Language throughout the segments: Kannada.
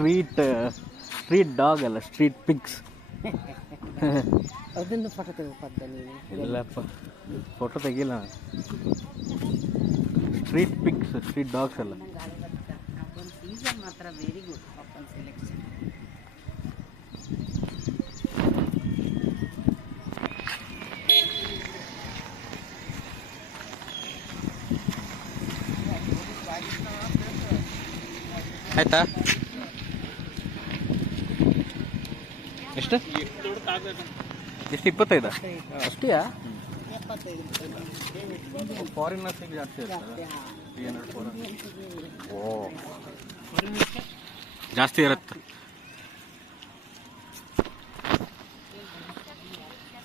ಸ್ಟ್ರೀಟ್ ಡಾಗ್ ಅಲ್ಲ, ಸ್ಟ್ರೀಟ್ ಪಿಗ್ಸ್. ಅದನ್ನು ಫೋಟೋ ತೆಗೆದುಕೊದ್ದ ನೀನು? ಇಲ್ಲಪ್ಪ, ಫೋಟೋ ತೆಗಿಲ್ಲ. ಸ್ಟ್ರೀಟ್ ಪಿಗ್ಸ್, ಸ್ಟ್ರೀಟ್ ಡಾಗ್ಸ್ ಅಲ್ಲ. ಸೀಸನ್ ಮಾತ್ರ ವೆರಿ ಗುಡ್ ಪಪ್ಪನ್ ಸೆಲೆಕ್ಷನ್. ಆಯ್ತಾ? ಎಷ್ಟು? 25? ಅಷ್ಟೇಯಾ? ಫಾರಿನರ್ಸಿಗೆ ಜಾಸ್ತಿ ಇರ್ತದೆ. ಓ, ಜಾಸ್ತಿ ಇರುತ್ತೆ.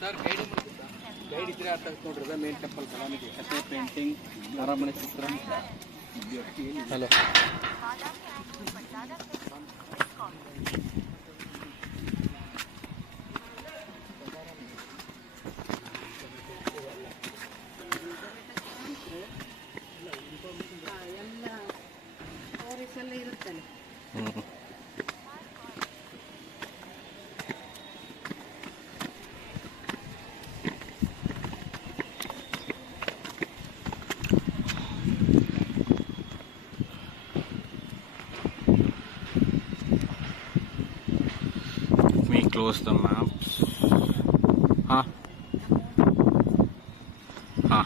ಸರ್ ಗೈಡ್ ಇದ್ರೆ ಅರ್ಥ ನೋಡ್ರಿ. ಮೇನ್ ಟೆಂಪಲ್ ಕಲಾಮಿಗೆ ಕಥೆ, ಪೇಂಟಿಂಗ್, ಅರಮನೆ ಚಿತ್ರ. ಹಲೋ, ಎಲ್ಲ ಇರುತ್ತಲ್ಲ. we close the maps. हाँ हाँ,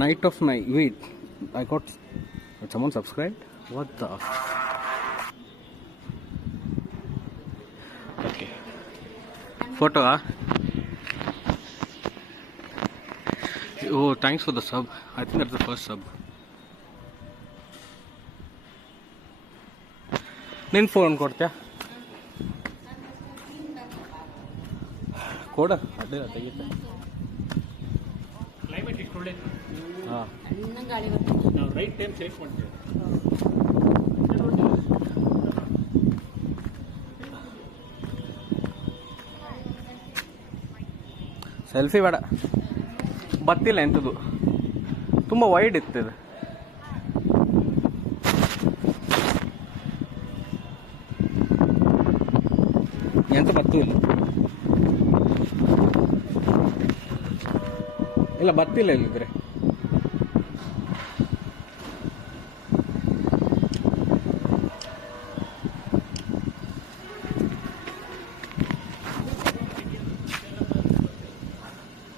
Night of night. Wait, I got someone subscribed. What the? Okay. Photo, huh? Oh, thanks for the sub. I think that's the first sub. ನಿನ್ನ ಫೋನ್ ಕೊಡ್ತೀಯಾ? ಕೊಡ, ಅಡ್ಡಿಲ್ಲ, ತೆಗಿತೆ. ಕ್ಲೈಮೇಟ್ ಇಟ್ಕೊಳ್ಳಿ. ಹಾಂ, ಗಾಳಿ ಬರ್ತದೆ. ನಾವು ರೈಟ್ ಟೈಮ್ ಸೆಲೆಕ್ಟ್ ಮಾಡ್ತೀವಿ. ಸೆಲ್ಫಿ ಬೇಡ, ಬತ್ತಿಲ್ಲ ಎಂಥದ್ದು, ತುಂಬ ವೈಡ್ ಇತ್ತು. ಎಂತ ಬತ್ತು ಇಲ್ಲ, ಬತ್ತಿಲ್ಲ ಇಲ್ಲಿದ್ರೆ.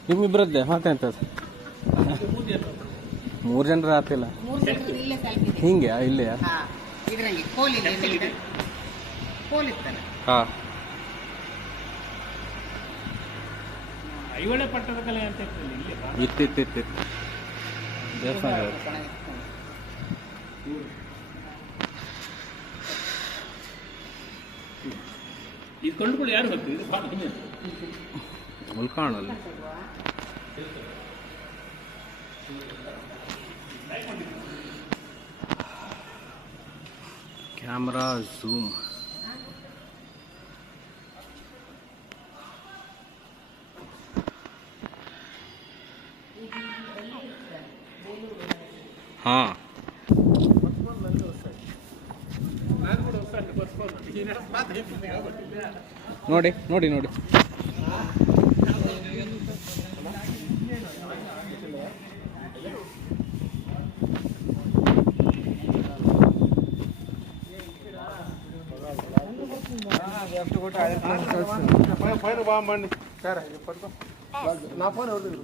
ನಿಮ್ಮಿಬ್ಬರದ್ದೆ ಮಾತೆಂತದ್ದು? 3 ಜನರ ಆತಿಲ್ಲ ಹಿಂಗೆ ಇಲ್ಲೆಯಾ? ಹಾಂ, ಐಹೊಳೆ ಪಟ್ಟದ ಕಲೆ ಅಂತ ಇತ್ತಿತ್ತಿತ್ತು ದೇವಸ್ಥಾನ. ಇದು ಕೊಂಡುಕೊಳ್ಳಿ. ಯಾರು ಬರ್ತೀವಿ ಮುಲ್ಕಾಣಲ್ಲಿ ಕ್ಯಾಮ್ರಾ ಝೂಮ್. ಹಾಂ, ನೋಡಿ ನೋಡಿ ನೋಡಿ. ಫೈನ್ ಬಾ ಮಾಡಿ ಸರ್, ನಾ phone ಹೊಡೆದಿದ್ರು.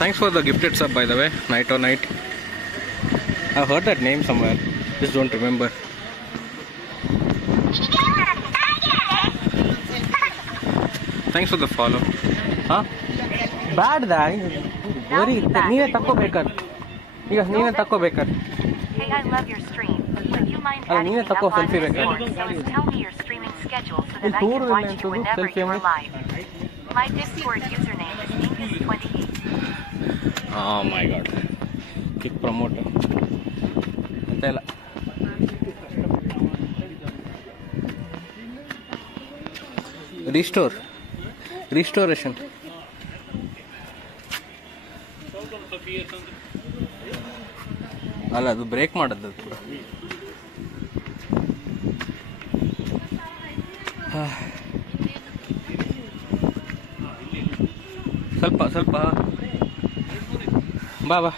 Thanks for the gifted sub, by the way. Night or Night. I've heard that name somewhere. Just don't remember. Thanks for the follow. Huh? Bad da. Very. ನೀನೇ ತಕ್ಕೋಬೇಕಾದ್ರೆ. ಈಗ ನೀನೇ ತಕ್ಕೋಬೇಕಾದ್ರೆ. Hey, I love your stream. Would you mind Oh, adding ನೀನೇ me ತಕ್ಕೋ up on selfie Discord ಬೇಕಾದ್ರೆ. so tell me your streaming schedule so ಇಲ್ಲಿ that I tour can ಇಲ್ಲ watch you ಅಂತದ್ದು, whenever selfie you are ಮಾಡಿ. live. My Discord username is Ingus28. Oh my god. Kick promote. ಅಂತ ಇಲ್ಲ. Restoration. ಅಲ್ಲ ಅದು ಬ್ರೇಕ್ ಮಾಡೋದು ಅದು ಕೂಡ. ಸ್ವಲ್ಪ ಬಾ ಬಾ.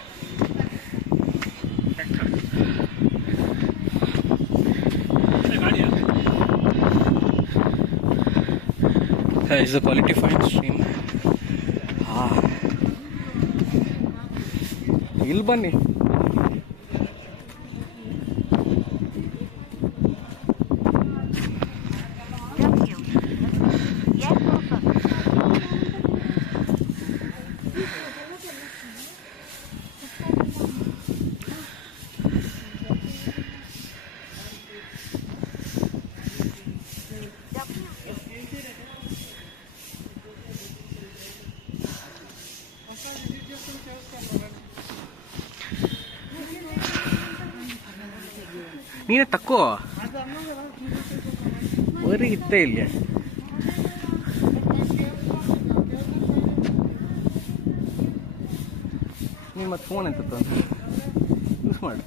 Is the quality fine stream? ಇಲ್ಲಿ ಬನ್ನಿ. ನೀನೇ ತಕ್ಕೋ. ಬರೀ ಇತ್ತೇ ಇಲ್ಲ. ನೀನು ಮತ್ತೆ ಫೋನ್ ಎಂತ ಯೂಸ್ ಮಾಡು.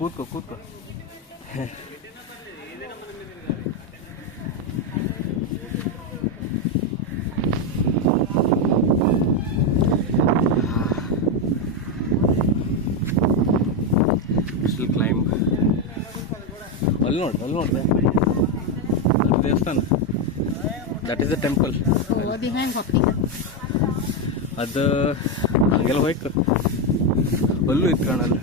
ಕೂತ್ಕೋ. ಕ್ಲೈಂಬ್ ಅಲ್ಲಿ ನೋಡ್ದೆ ಅದು ದೇವಸ್ಥಾನ. That is the temple. ಓದಿ ಹೆಂಗೆ ಹೋಗ್ತೀಗ? ಅದು ಹಂಗೆಲ್ಲ ಹೋಯ್ತು. ಅಲ್ಲೂ ಇತ್ತು ಕಾಣಲ್ಲ.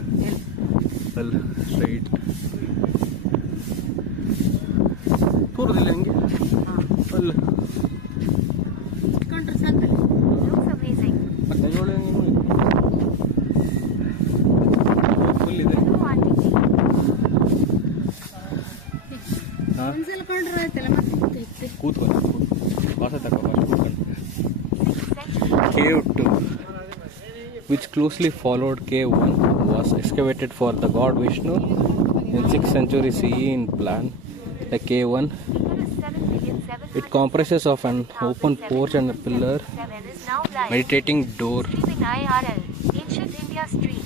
ಅಲ್ಲಿ ಸ್ಟ್ರೈಟ್ ತೋರುದಿಲ್ಲ ಹಂಗೆ ಅಲ್ಲ ಕಂಡ್ರೆ ಸಾಕಲ್ಲ. Looks amazing. ಮತ್ತೆ ಫುಲ್ ಇದೆ. ಹಾಂ ಒಂದ್ಸಲ ಕಂಡ್ರೆ ಆಯ್ತಲ್ಲ ಮತ್ತೆ ಕೂತ್ಕೊಂಡು ಭಾಷೆ ಕೂತ್ಕೊಂಡು. Cave 2, which closely followed Cave 1, was excavated for the god Vishnu in 6th century CE in plan. The Cave 1, it comprises of an open porch and a pillar, meditating door. Ancient India stream.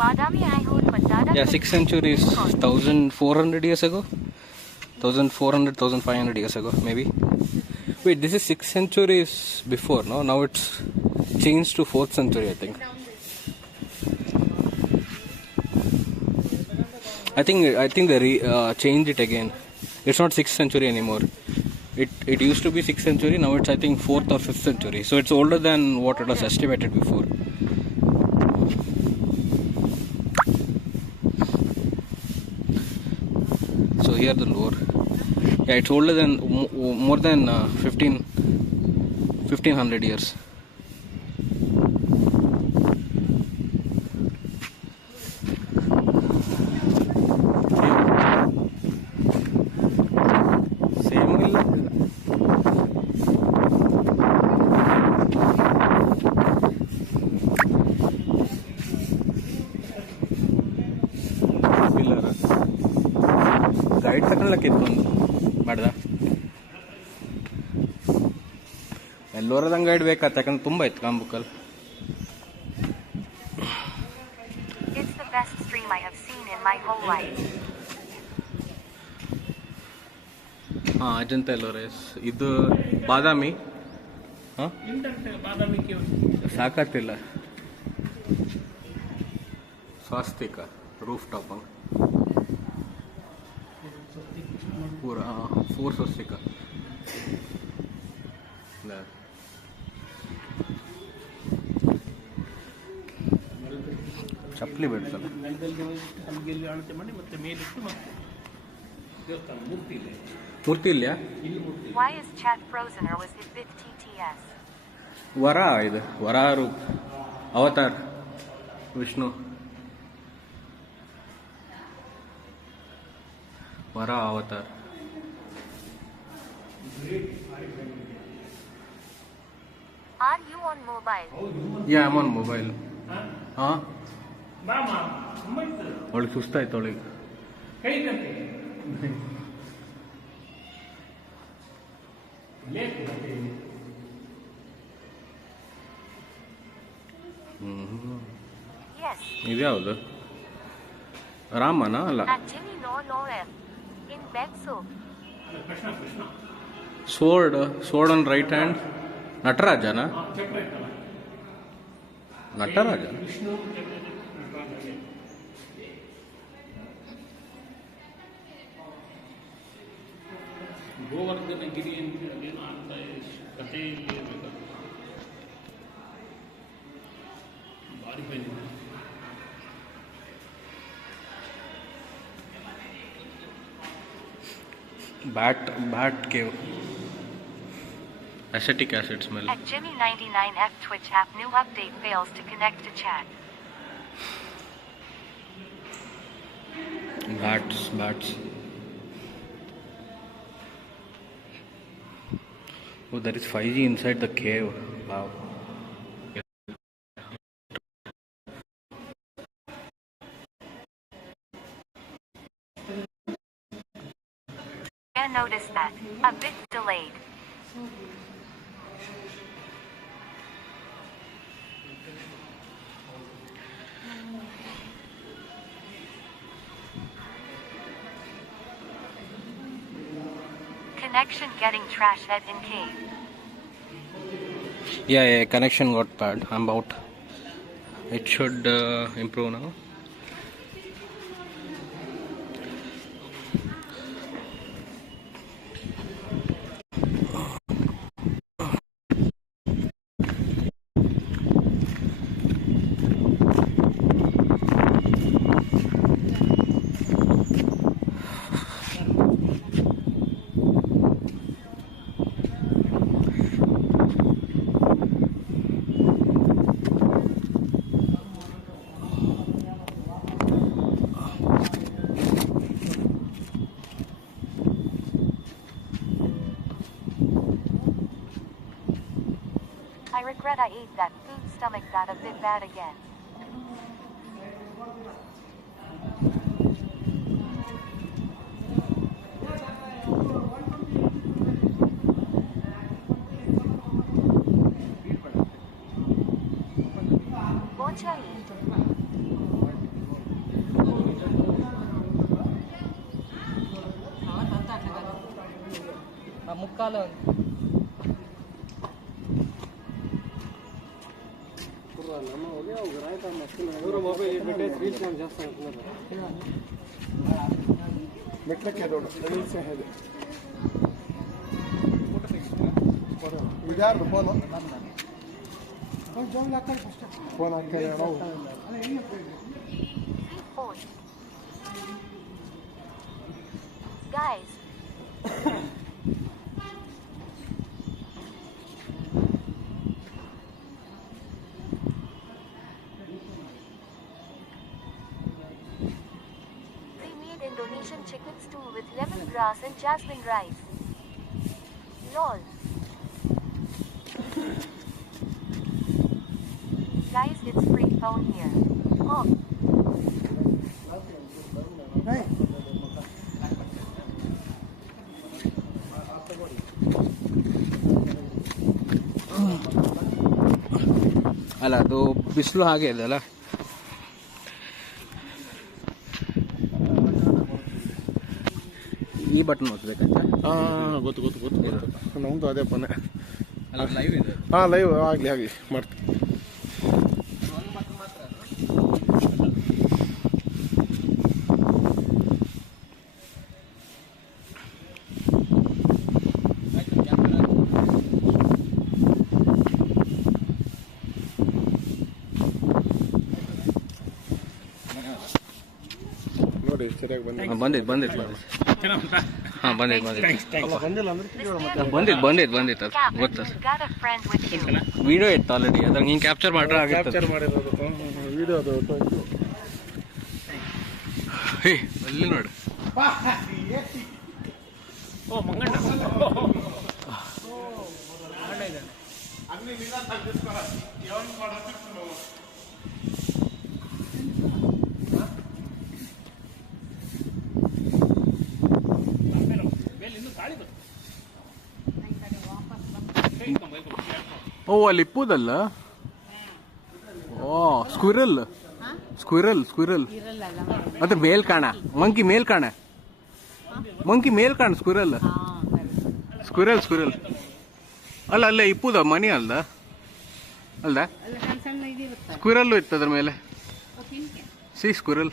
Badami Aihol Patada. Yeah, 6th century is 1400 years ago. 1400, 1500 years ago, maybe. Wait, this is 6th century is before, no? Now it's changed to 4th century, I think. I think they changed it again. It's not 6th century anymore. It used to be 6th century. Now it's I think 4th or 5th century. So it's older than what it was estimated before. So here the lore. Yeah, it's older than more than 1500 years. Same ಇಲ್ಲ. ಪಿಲ್ಲರ್ ಗೈಡ್ ತಗೊಳ್ಳಕ್ಕಿತ್ತು ಒಂದು ಮಾಡ್ದ. ಎಲ್ಲೋರದಂಗೆ ಗೈಡ್ ಬೇಕಾತ, ಯಾಕಂದ್ರೆ ತುಂಬ ಇತ್ತು ಕಾಂಬುಕಲ್. It's the best stream I have seen in my whole life. ಹಾಂ, ಅಜಂತ ಎಲ್ಲೋರೇಸ್. ಇದು ಬಾದಾಮಿ. ಹಾಂ, ಸಾಕತ್ತಿಲ್ಲ. ಸ್ವಾಸ್ತಿಕ ರೂಫ್ ಟಾಪ್ ಪೂರ 4 ಸ್ವಸ್ತಿಕ. ಚಪ್ಪಲಿ ಬಿಡ್ತಲ್ಲ. ನೆಲದಲ್ಲಿ ಅಲ್ಲಿಗೆ ಇಲ್ಲಿ ಅಳತೆ ಮಾಡಿ ಮತ್ತೆ ಮೇಲಿಟ್ಟು ಮತ್ತೆ ದೇವಸ್ಥಾನ ಮೂರ್ತಿ ಇದೆ. ಮೂರ್ತಿ ಇಲ್ಯಾ? ಇಲ್ಲಿ ಮೂರ್ತಿ Why is chat frozen or was it bit TTS? ವರ ಇದು ವರಾರು ಅವತಾರ್ ವಿಷ್ಣು ವರ avatar. Are you on mobile? Yeah am on mobile. ಹಾಂ ಮಾಮ ತುಂಬ ಇತ್ತು ಅವಳಿಗೆ ಸುಸ್ತಾಯ್ತು ಅವಳಿಗೆ. ಕೈ ತಂತೆ ಲೇಟ್ ಮತ್ತೆ Yes. ಇದ್ಯಾವುದು ರಾಮನ ಅಲ್ಲ? At Jimmy no F. In bed soap. Krishna Krishna sword on right hand. ನಟರಾಜನ? ಚಕ್ರ ಇತ್ತಲ್ಲ ನಟರಾಜ. ವಿಷ್ಣು ಚಕ್ರ ನಟರಾಜ. ಗೋವರ್ಧನ ಗಿರಿ ಅಂತ ಅದೇನೋ ಅಂತ ಕಥೆಯಲ್ಲಿ ಇರಬೇಕು. ಭಾರಿ ಬಂದಿದೆ. Bat cave. Acetic acid smell. At Jimmy 99F Twitch app new update fails to connect to chat. Bats. Oh, there is 5G inside the cave. Wow. I noticed that. A bit delayed. Connection getting trash at in cave. Yeah, connection got bad. I'm out. It should improve now. I regret I ate that food. Stomach that a bit bad again. Bocha eat. ಮುಕ್ಕಾಲು Phone. Guys. They made Indonesian chicken stew with lemongrass and jasmine rice. Lol. Guys, it's free phone here. Oh. ಅಲ್ಲ ಅದು ಬಿಸಿಲು ಹಾಗೆ ಇದೆ ಅಲ್ಲ. ಈ ಬಟನ್ ಒತ್ತಬೇಕಂತ. ಗೊತ್ತು ನಮ್ಮದು ಅದೇ ಪನೆ. ಅಲ್ಲ ಲೈವ್ ಇದೆ. ಹಾಂ ಲೈವ್ ಆಗಲಿ ಮಾಡ್ತೀನಿ. ನೋಡಿ ಸರಿಯಾಗಿ ಬಂದಿಲ್ಲ. ಬಂದಿತ್ತು ಹಾಂ ಬಂದಿತ್ತು ಅದು ಗೊತ್ತಾ You got a friend with you. Video ಇತ್ತು ಆಲ್ರೆಡಿ ಅದ್ರಾಗ ಹಿಂಗೆ ಕ್ಯಾಪ್ಚರ್ ಮಾಡ್ರೆ ಆಗುತ್ತೆ. ಕ್ಯಾಪ್ಚರ್ ಮಾಡಿರೋದು ವಿಡಿಯೋ ಅದು ಹೇ ಅಲ್ಲಿ ನೋಡಿ ಓ ಅಲ್ಲಿ ಇಪ್ಪುದಲ್ಲ. ಓ ಸ್ಕ್ವಿರಲ್ ಇರಲ್ಲ ಅದ್ರ ಮೇಲ್ ಕಾಣ ಮಂಕಿ ಮೇಲ್ ಕಾಣ ಸ್ಕ್ವಿರಲ್ ಅಲ್ಲ ಅಲ್ಲೇ ಇಪ್ಪುದ ಮನಿ ಅಲ್ದ ಅಲ್ಲ ಸಣ್ಣ ಸಣ್ಣ ಇದಿರುತ್ತೆ ಸ್ಕ್ವಿರಲ್ಲು ಇತ್ತು ಅದ್ರ ಮೇಲೆ. C squirrel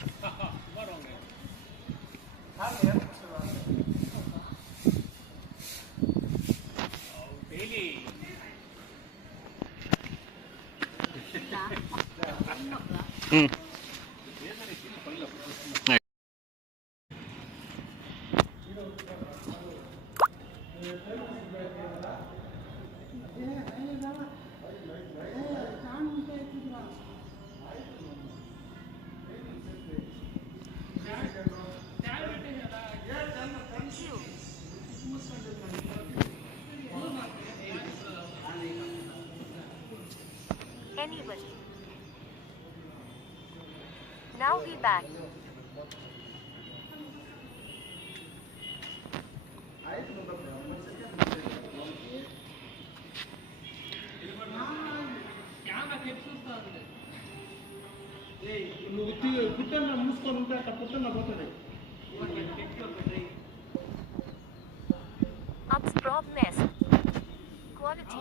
Anybody. Now we back. Ups progness. Quality.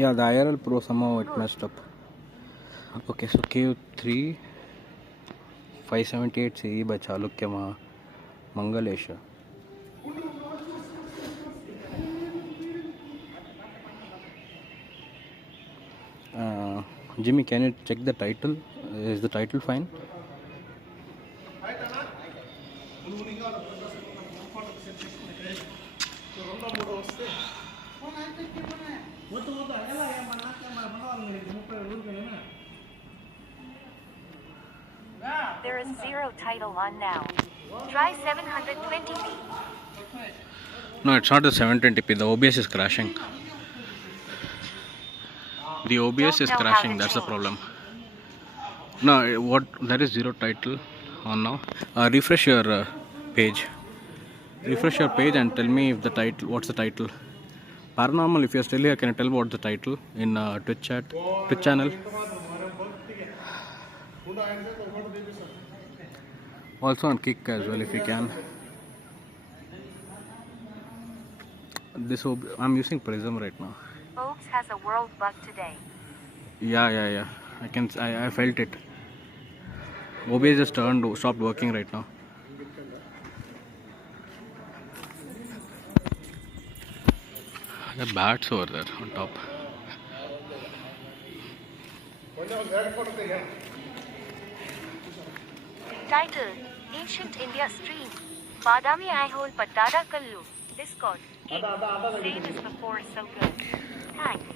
Yeah, the IRL Pro somehow it messed up. Okay, so cave 3 578 CE by Chalukya Mangalesha. Jimmy, can you check the title? Is the title fine? There is zero title on now. Try 720p. No, it's not the 720p. The OBS is crashing. The OBS is crashing. That's the problem. No, what? There is zero title on now. Refresh your page. Refresh your page and tell me if the title. What's the title? Paranormal. If you're still here, can you tell me what's the title in Twitch chat, Twitch channel? Also on Kick as well, if you can. This I'm using Prism right now. Oaks has a world bug today. Yeah. I felt it. OBS just stopped working right now. The bats over there on top. Title: Ancient India Stream. Badami Aihole Pattada Kallu. Discord. Same as before, so good. Thanks.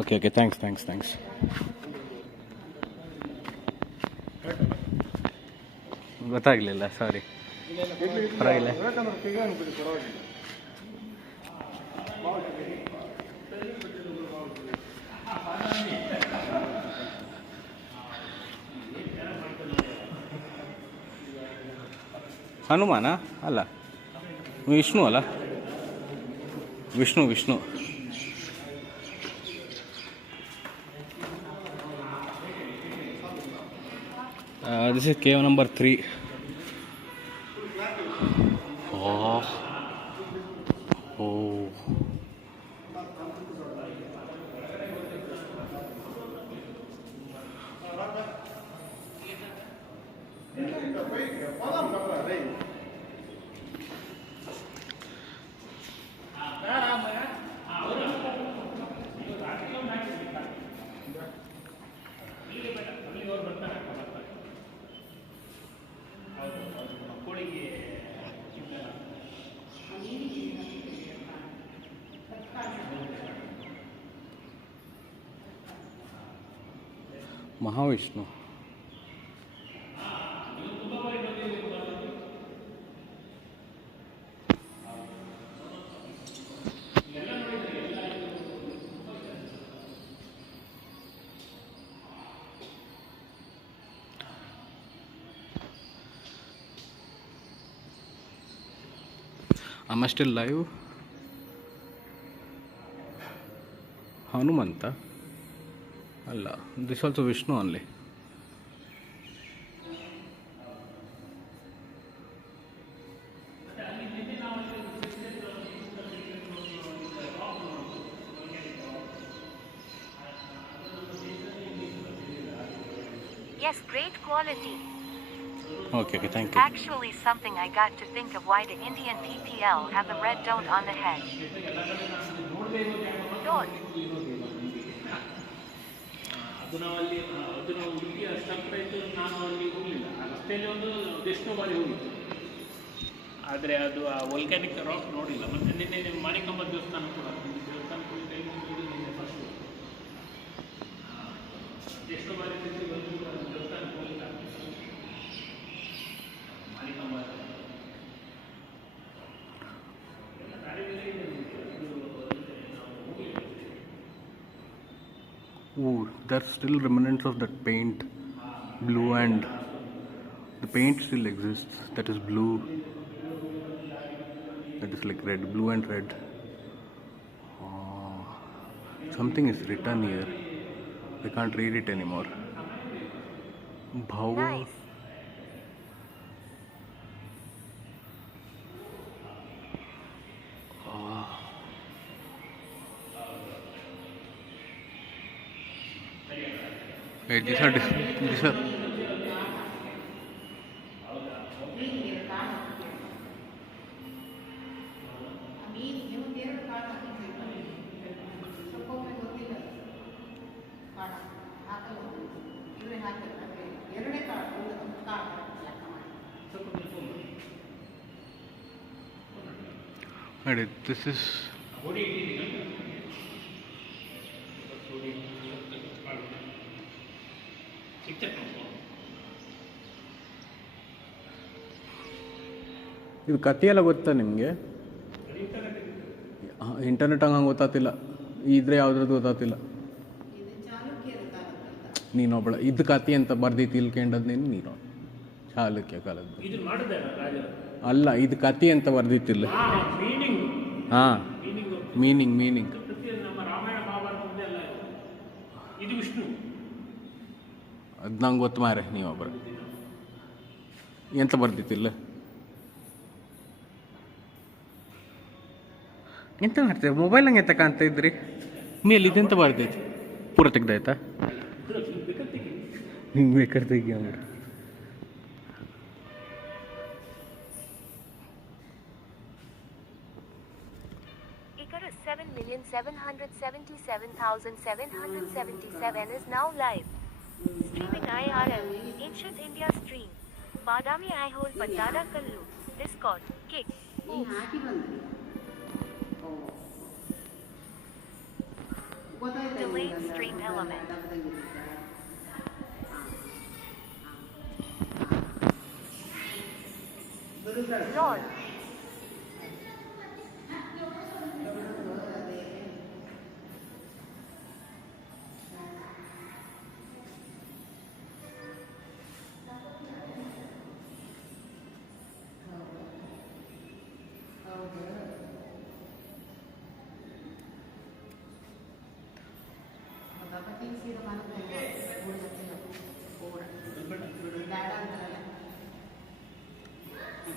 Okay, thanks. ಗೊತ್ತಾಗಲಿಲ್ಲ ಸಾರಿ ಪರವಾಗಿಲ್ಲ. ಹನುಮಾನ ಅಲ್ಲ, ವಿಷ್ಣು ಅಲ್ಲ, Vishnu. This is cave number 3. Oh. Mahavishnu. Am I still live? Hanumantha ಅಲ್ಲ, this also Vishnu only. Yes, great quality. Okay, thank you. Actually, something I got to think of why the Indian PPL have the red dot on the head. Dot. ಅದು ನಾವು ಹುಡುಗಿ ಅಷ್ಟಾಗ್ತಾಯಿತ್ತು. ನಾನು ಅಲ್ಲಿ ಹೋಗಲಿಲ್ಲ. ರಸ್ತೆಯಲ್ಲಿ ಒಂದು ಎಷ್ಟೋ ಬಾರಿ ಹೋಗಿತ್ತು, ಆದರೆ ಅದು ಆ ವೋಲ್ಕ್ಯಾನಿಕ್ ರಾಕ್ ನೋಡಿಲ್ಲ. ಮತ್ತು ನಿನ್ನೆ ಮಾರಿಕಾಂಬ ದೇವಸ್ಥಾನ ಕೂಡ ಕೈ ಮುಗಿದು ನಿನ್ನೆ ಫಸ್ಟ್ ಎಷ್ಟೋ ಬಾರಿ ದೇವಸ್ಥಾನಕ್ಕೆ ಹೋಗಿಲ್ಲ. Marikamba Ooh, there's still remnants of that paint, blue, and the paint still exists. That is blue. That is like red, blue and red. Something is written here. I can't read it anymore. Bhava. Nice. Wait, these are wait, this is ಇದು ಕಥೆ ಎಲ್ಲ ಗೊತ್ತಾ ನಿಮಗೆ? ಇಂಟರ್ನೆಟ್ ಹಂಗೆ ಗೊತ್ತಾತಿಲ್ಲ, ಇದ್ರೆ ಯಾವ್ದ್ರದ್ದು ಗೊತ್ತಾತಿಲ್ಲ. ನೀನೊಬ್ಬಳ ಇದು ಕಥೆ ಅಂತ ಬರ್ದೈತಿ ಇಲ್ಕೊಂಡದ್ ನೀನು ಚಾಲುಕ್ಯ ಕಾಲದ್ದು ಅಲ್ಲ, ಇದು ಕಥೆ ಅಂತ ಬರ್ದಿತ್ತಿಲ್ಲ. ಹಾಂ, ಮೀನಿಂಗ್ ಅದು ನಂಗೆ ಗೊತ್ತು ಮಾರೆ. ನೀವೊಬ್ಬರು ಎಂತ ಬರ್ದಿತ್ತಿಲ್ಲ. ಎಂತ ಮಾಡ್ತೀವಿ ಮೊಬೈಲ್ನಂಗೆ ಎಂತ ಕಾಣ್ತಾ ಇದ್ರಿ ಮೇಲೆ? ಇದೆಂತ ಬರ್ದೈತಿ? ಪೂರ ತೆಗ್ದಾಯ್ತಾ? ಹಿಂಗೆ ಬೇಕಾದ್ರೆ ತೆಗಿ ಅವ್ರು. Icarus 7,777,777 is now live. Streaming IRL, Ancient India Stream, Badami Aihole Pattada Kallu, Discord, Kick. ಹಾಕಿ ಬಂದ್ರಿ. ಗೊತ್ತಾಯ್ತು. Delayed stream element. Lord.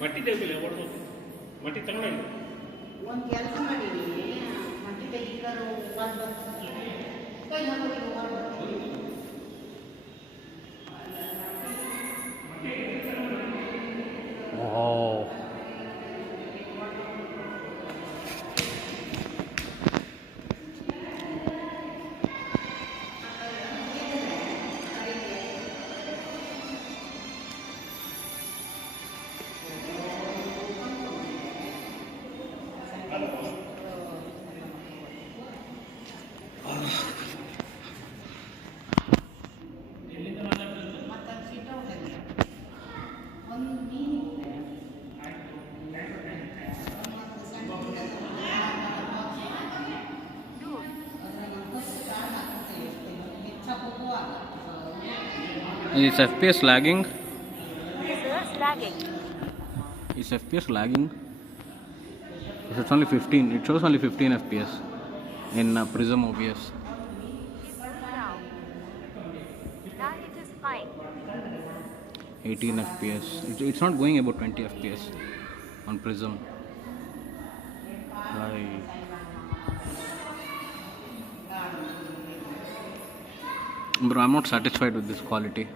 ಮಟ್ಟಿ ತೆಗಿಲ್ಲ, ಮಟ್ಟಿ ತಗೊಂಡಿಲ್ಲ. ಒಂದು ಕೆಲಸ ಮಾಡೀನಿ, ಮಟ್ಟಿ ತೆಗಿತಾರೆ Is FPS lagging? Is lagging. Is FPS lagging? It's only 15. It shows only 15 FPS in Prism OBS. It will now. Now it is fine. 18 FPS. It's not going about 20 FPS on Prism. Bro, I'm not satisfied with this quality.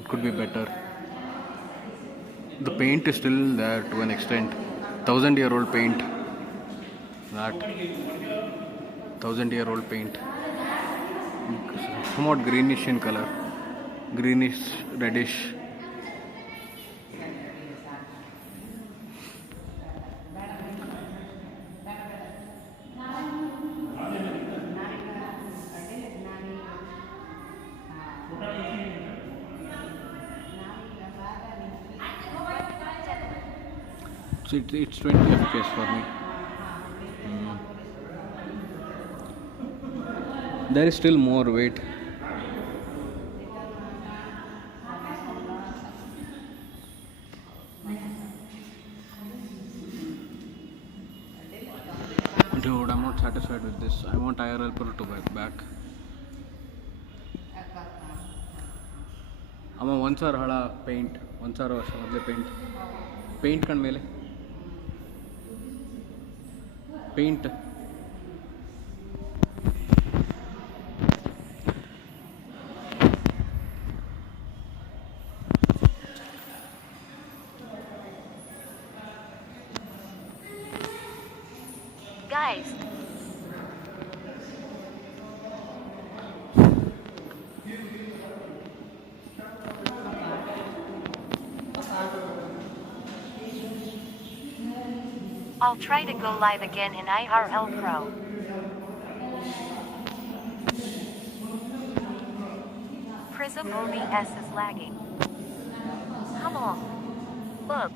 It could be better. The paint is still there to an extent. 1,000-year-old paint. That 1,000-year-old paint. Somewhat greenish in color. Greenish, reddish. So it's 20 FPS for me. There is still more weight. Dude, I'm not satisfied with this. I want IRL Pro to back. ಅಮ್ಮ ಒಂದು ಸಾವಿರ ಹಳ ಪೇಂಟ್ 1,000 ವರ್ಷ ಮೊದಲೇ ಪೇಂಟ್ ಕಂಡ್ಮೇಲೆ paint Guys, I'll try to go live again in IRL Pro. Prism OBS is lagging. Come on. Look.